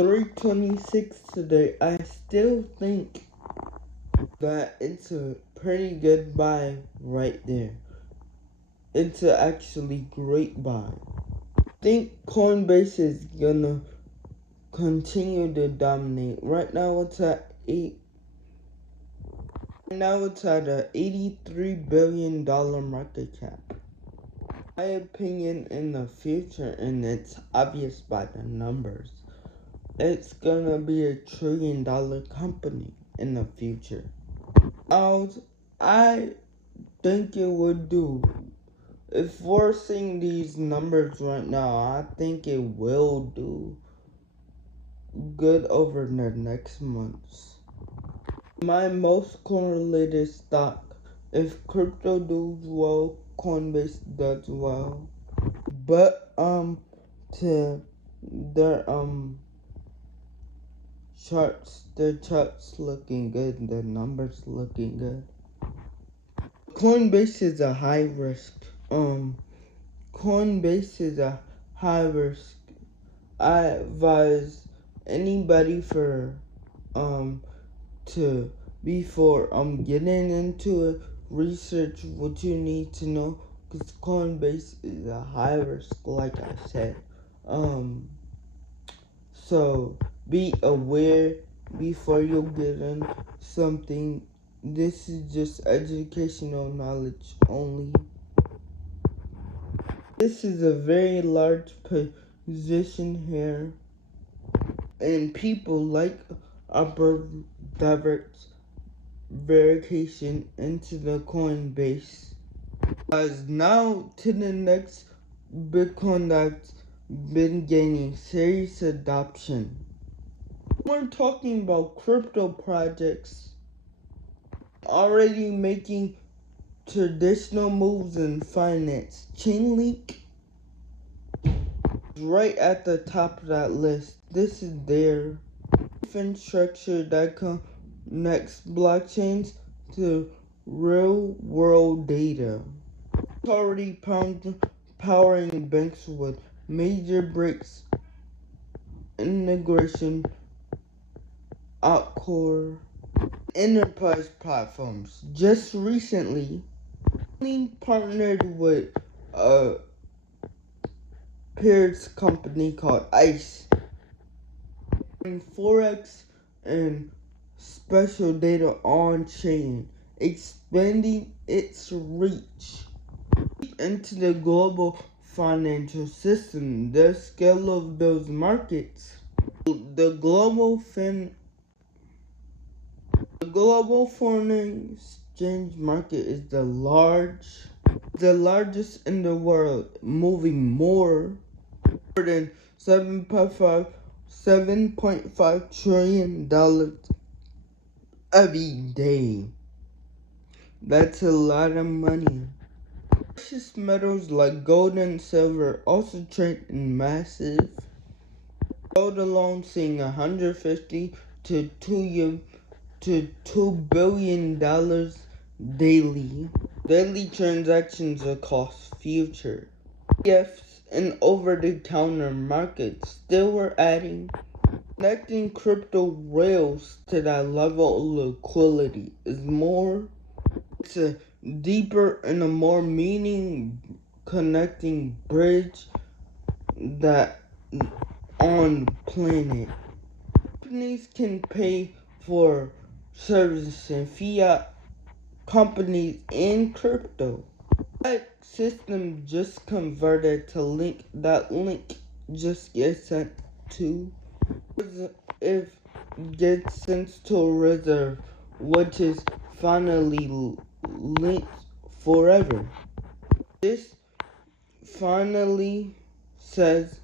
326 today. I still think that it's a pretty good buy right there. It's a actually great buy. I think Coinbase is gonna continue to dominate. Right now it's at a $83 billion market cap. My opinion in the future, and it's obvious by the numbers, it's gonna be a $1 trillion company in the future. I think it would do. If we're seeing these numbers right now, I think it will do good over the next months. My most correlated stock, if crypto does well, Coinbase does well. But to their charts looking good, the numbers looking good. Coinbase is a high risk. Coinbase is a high risk. I advise anybody to before getting into it, research what you need to know, because Coinbase is a high risk, like I said. So be aware before you get in something. This is just educational knowledge only. This is a very large position here, and people like upper direct verification into the Coinbase. As now to the next Bitcoin that's been gaining serious adoption. We're talking about crypto projects already making traditional moves in finance. Chainlink is right at the top of that list. This is their infrastructure that connects blockchains to real world data. It's already powering banks with major breaks integration, outcore, enterprise platforms. Just recently, we partnered with a peers company called ICE, Forex and special data on chain, expanding its reach into the global financial system. The scale of those markets, the global foreign exchange market is the largest in the world, moving more than $7.5 trillion every day. That's a lot of money. Precious metals like gold and silver also trade in massive. Gold alone seeing $150 to $2 billion daily. Daily transactions across future ETFs and over-the-counter markets still were adding. Connecting crypto rails to that level of liquidity is more. It's a deeper and a more meaning connecting bridge that on planet. Companies can pay for services in fiat companies in crypto. That system just converted to link. That link just gets sent to gets sent to a reserve, which is finally linked forever. This finally says,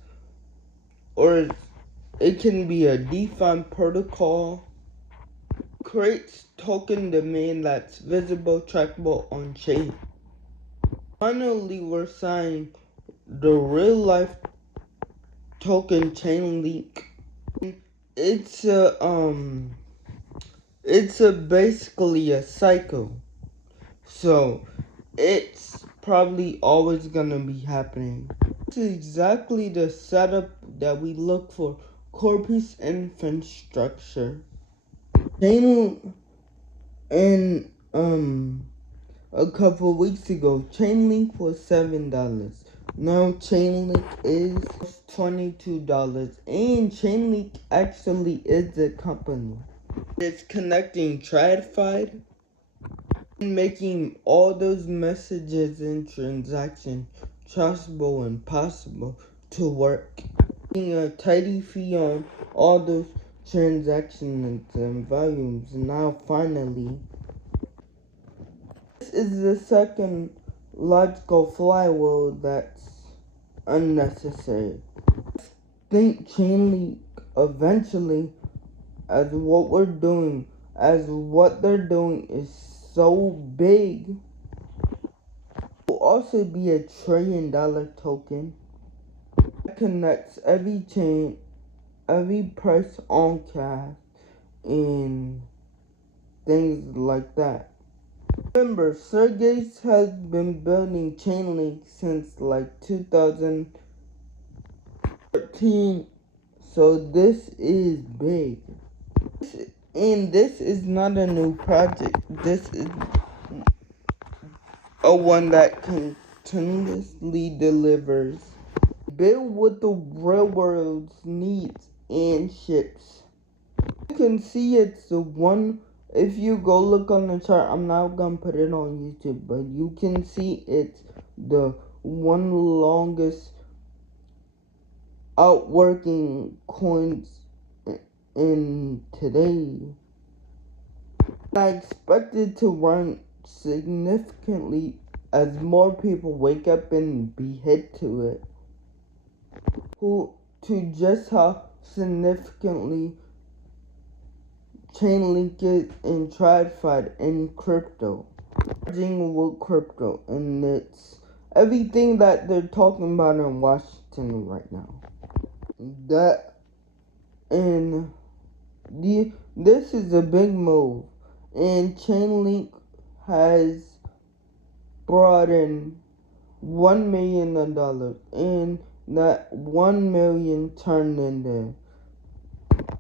or it can be a DeFi protocol, creates token demand that's visible, trackable on chain. Finally, we're signing the real life token Chainlink. It's basically a cycle. So it's probably always gonna be happening. This is exactly the setup that we look for Corpus infrastructure. Chain and a couple weeks ago, Chainlink was $7. Now Chainlink is $22, and Chainlink actually is a company. It's connecting TradFi and making all those messages and transactions trustable and possible to work. Getting a tidy fee on all those transactions and volumes. Now finally, this is the second logical flywheel that's unnecessary. Think Chainlink eventually, as what they're doing is so big, will also be a $1 trillion token that connects every chain, every price on cash, and things like that. Remember, Sergey has been building Chainlink since like 2013, so this is big. And this is not a new project. This is a one that continuously delivers. Build what the real world needs and ships. You can see it's the one. If you go look on the chart, I'm not gonna put it on YouTube, but you can see it's the one longest outworking coins in today. I expect it to run significantly as more people wake up and be hit to it. To just how significantly Chainlink is in TradFi in crypto. Merging with crypto, and it's everything that they're talking about in Washington right now. That and this is a big move, and Chainlink has brought in $1 million, and that 1 million turned into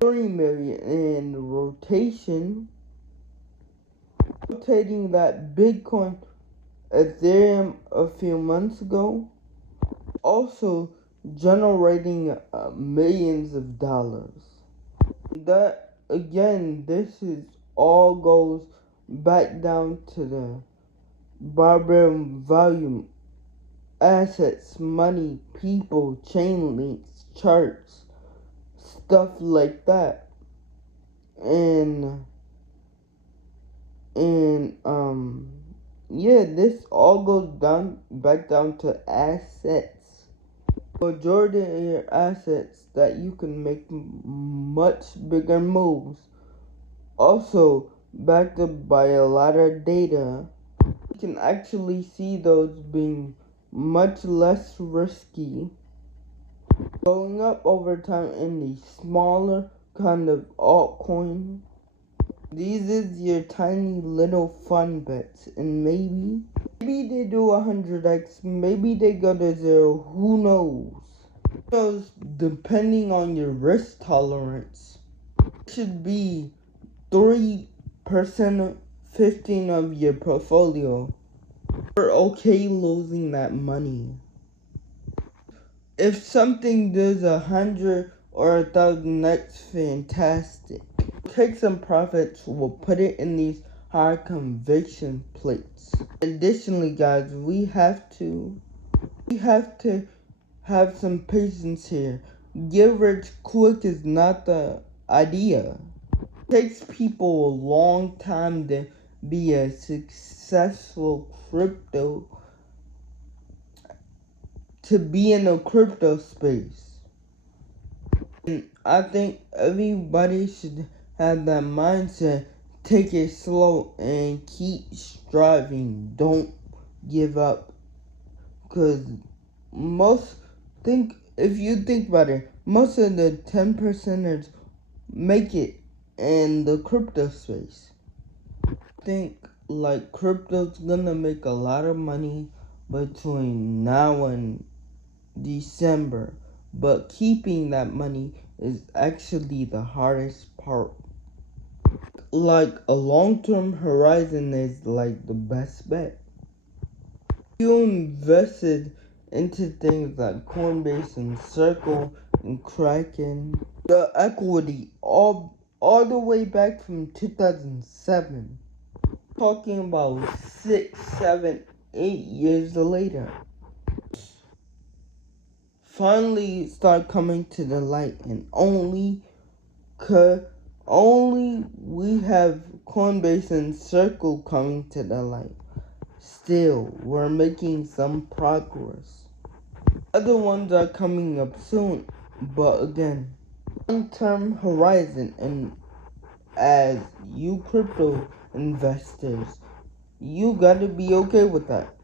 3 million in rotating that Bitcoin Ethereum a few months ago, also generating millions of dollars. That again, this is all goes back down to the barbarian volume, assets, money, people, chain links, charts, stuff like that. And yeah, this all goes back down to assets. Majority of your assets that you can make much bigger moves. Also backed up by a lot of data. You can actually see those being much less risky, going up over time in the smaller kind of altcoin. These is your tiny little fun bets, and maybe they do 100x, maybe they go to 0, who knows? Because depending on your risk tolerance, it should be 3%, 15 of your portfolio. You're okay losing that money. If something does 100 or 1,000, that's fantastic. Take some profits, we'll put it in these high conviction plates. Additionally, guys, we have to have some patience here. Get rich quick is not the idea. It takes people a long time to be a successful to be in the crypto space. And I think everybody should have that mindset. Take it slow and keep striving. Don't give up. Because if you think about it, most of the 10%ers make it in the crypto space. I think like crypto's gonna make a lot of money between now and December, but keeping that money is actually the hardest part. Like a long-term horizon is like the best bet. You invested into things like Coinbase and Circle and Kraken. The equity all the way back from 2007. Talking about 6, 7, 8 years later. Finally start coming to the light, and only we have Coinbase and Circle coming to the light. Still, we're making some progress. Other ones are coming up soon, but again, long-term horizon, and as you crypto investors, you gotta be okay with that.